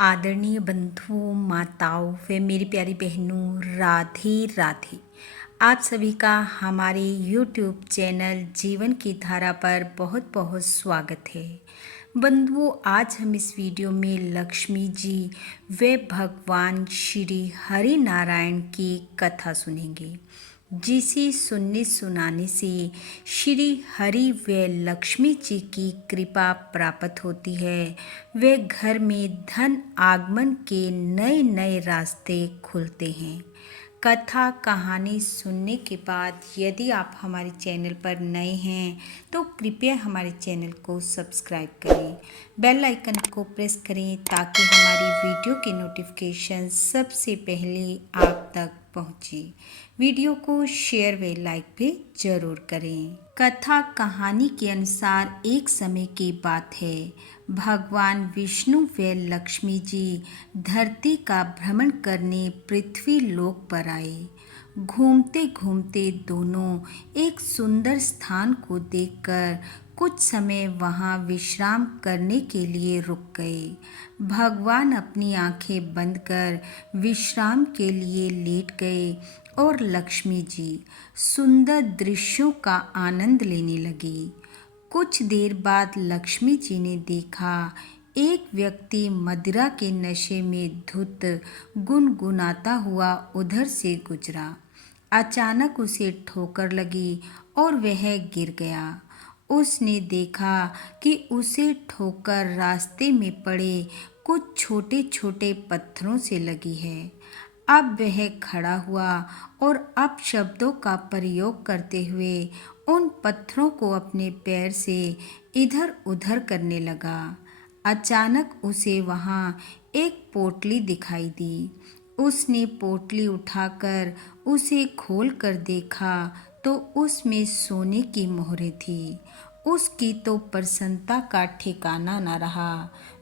आदरणीय बंधुओं, माताओं व मेरी प्यारी बहनों, राधे राधे। आप सभी का हमारे YouTube चैनल जीवन की धारा पर बहुत बहुत स्वागत है। बंधुओं, आज हम इस वीडियो में लक्ष्मी जी व भगवान श्री हरि नारायण की कथा सुनेंगे, जिसे सुनने सुनाने से श्री हरि व लक्ष्मी जी की कृपा प्राप्त होती है व घर में धन आगमन के नए नए रास्ते खुलते हैं। कथा कहानी सुनने के बाद यदि आप हमारे चैनल पर नए हैं तो कृपया हमारे चैनल को सब्सक्राइब करें, बेल आइकन को प्रेस करें ताकि हमारी वीडियो की नोटिफिकेशन सबसे पहले आप तक पहुंचे। वीडियो को शेयर व लाइक भी जरूर करें। कथा कहानी के अनुसार एक समय की बात है, भगवान विष्णु व लक्ष्मी जी धरती का भ्रमण करने पृथ्वी लोक पर आए। घूमते घूमते दोनों एक सुंदर स्थान को देखकर कुछ समय वहां विश्राम करने के लिए रुक गए। भगवान अपनी आंखें बंद कर विश्राम के लिए लेट गए और लक्ष्मी जी सुंदर दृश्यों का आनंद लेने लगी। कुछ देर बाद लक्ष्मी जी ने देखा एक व्यक्ति मदिरा के नशे में धुत गुनगुनाता हुआ उधर से गुजरा। अचानक उसे ठोकर लगी और वह गिर गया। उसने देखा कि उसे ठोकर रास्ते में पड़े कुछ छोटे छोटे पत्थरों से लगी है। अब वह खड़ा हुआ और अपशब्दों का प्रयोग करते हुए उन पत्थरों को अपने पैर से इधर उधर करने लगा। अचानक उसे वहाँ एक पोटली दिखाई दी। उसने पोटली उठाकर उसे खोल कर देखा तो उसमें सोने की मोहरें थी। उसकी तो प्रसन्नता का ठिकाना न रहा।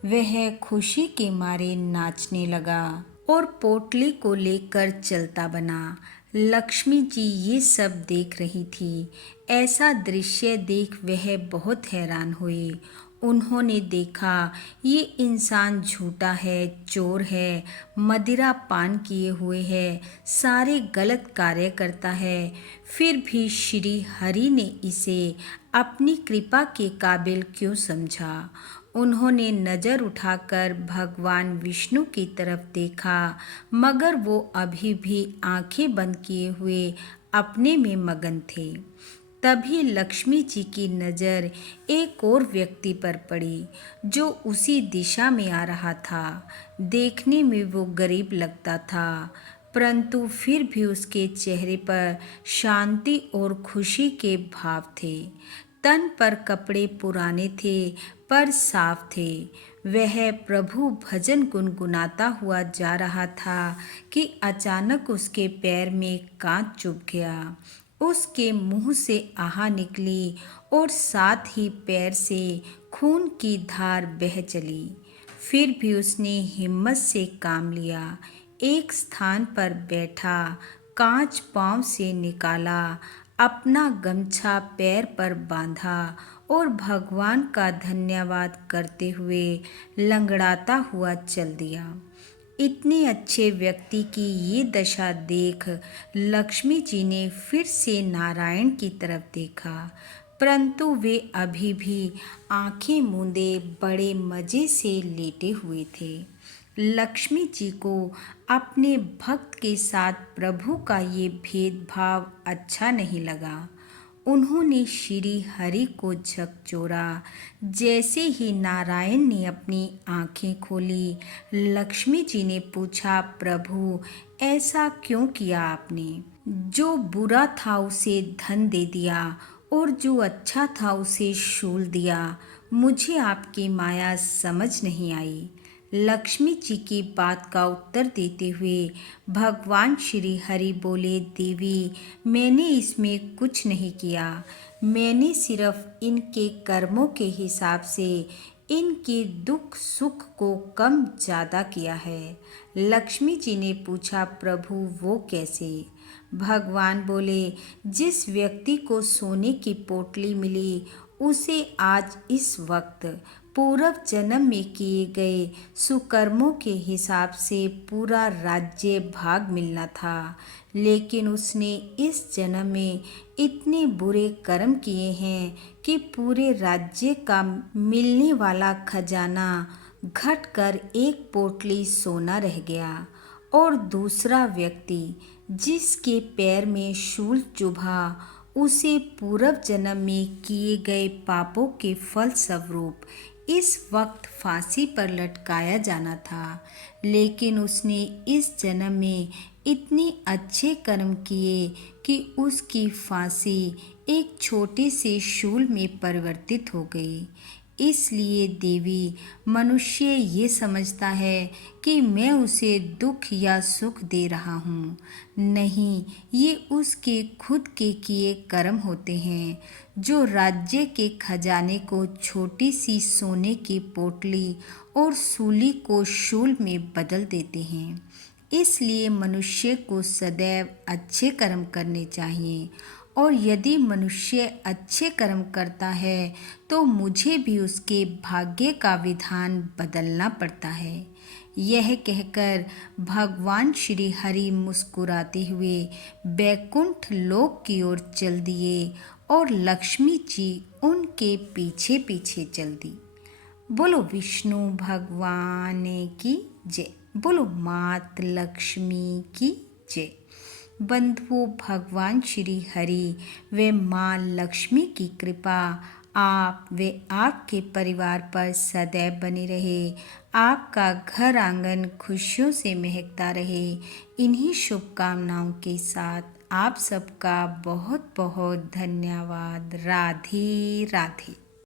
वह खुशी के मारे नाचने लगा और पोटली को लेकर चलता बना। लक्ष्मी जी ये सब देख रही थी। ऐसा दृश्य देख वह बहुत हैरान हुई। उन्होंने देखा ये इंसान झूठा है, चोर है, मदिरा पान किए हुए है, सारे गलत कार्य करता है, फिर भी श्री हरि ने इसे अपनी कृपा के काबिल क्यों समझा। उन्होंने नज़र उठाकर भगवान विष्णु की तरफ देखा, मगर वो अभी भी आंखें बंद किए हुए अपने में मगन थे। तभी लक्ष्मी जी की नज़र एक और व्यक्ति पर पड़ी जो उसी दिशा में आ रहा था। देखने में वो गरीब लगता था, परंतु फिर भी उसके चेहरे पर शांति और खुशी के भाव थे। तन पर कपड़े पुराने थे पर साफ थे। वह प्रभु भजन गुनगुनाता हुआ जा रहा था कि अचानक उसके पैर में कांच चुभ गया। उसके मुंह से आह निकली और साथ ही पैर से खून की धार बह चली। फिर भी उसने हिम्मत से काम लिया। एक स्थान पर बैठा, कांच पांव से निकाला, अपना गमछा पैर पर बांधा और भगवान का धन्यवाद करते हुए लंगड़ाता हुआ चल दिया। इतने अच्छे व्यक्ति की ये दशा देख लक्ष्मी जी ने फिर से नारायण की तरफ देखा, परंतु वे अभी भी आंखें मूंदे बड़े मज़े से लेटे हुए थे। लक्ष्मी जी को अपने भक्त के साथ प्रभु का ये भेदभाव अच्छा नहीं लगा। उन्होंने श्री हरि को झकझोरा। जैसे ही नारायण ने अपनी आंखें खोली, लक्ष्मी जी ने पूछा, प्रभु ऐसा क्यों किया आपने? जो बुरा था उसे धन दे दिया और जो अच्छा था उसे शूल दिया। मुझे आपकी माया समझ नहीं आई। लक्ष्मी जी की बात का उत्तर देते हुए भगवान श्री हरि बोले, देवी मैंने इसमें कुछ नहीं किया। मैंने सिर्फ इनके कर्मों के हिसाब से इनके दुख सुख को कम ज़्यादा किया है। लक्ष्मी जी ने पूछा, प्रभु वो कैसे? भगवान बोले, जिस व्यक्ति को सोने की पोटली मिली उसे आज इस वक्त पूर्व जन्म में किए गए सुकर्मों के हिसाब से पूरा राज्य भाग मिलना था, लेकिन उसने इस जन्म में इतने बुरे कर्म किए हैं कि पूरे राज्य का मिलने वाला खजाना घटकर एक पोटली सोना रह गया। और दूसरा व्यक्ति जिसके पैर में शूल चुभा, उसे पूर्व जन्म में किए गए पापों के फल स्वरूप इस वक्त फांसी पर लटकाया जाना था, लेकिन उसने इस जन्म में इतने अच्छे कर्म किए कि उसकी फांसी एक छोटे से शूल में परिवर्तित हो गई। इसलिए देवी, मनुष्य ये समझता है कि मैं उसे दुख या सुख दे रहा हूँ। नहीं, ये उसके खुद के किए कर्म होते हैं जो राज्य के खजाने को छोटी सी सोने की पोटली और सूली को शूल में बदल देते हैं। इसलिए मनुष्य को सदैव अच्छे कर्म करने चाहिए, और यदि मनुष्य अच्छे कर्म करता है तो मुझे भी उसके भाग्य का विधान बदलना पड़ता है। यह कहकर भगवान श्री हरि मुस्कुराते हुए बैकुंठ लोक की ओर चल दिए और लक्ष्मी जी उनके पीछे पीछे चल दी। बोलो विष्णु भगवान की जय। बोलो मात लक्ष्मी की जय। बंधुओं, भगवान श्री हरि व माँ लक्ष्मी की कृपा आप व आपके परिवार पर सदैव बनी रहे। आपका घर आंगन खुशियों से महकता रहे। इन्हीं शुभकामनाओं के साथ आप सबका बहुत बहुत धन्यवाद। राधे राधे।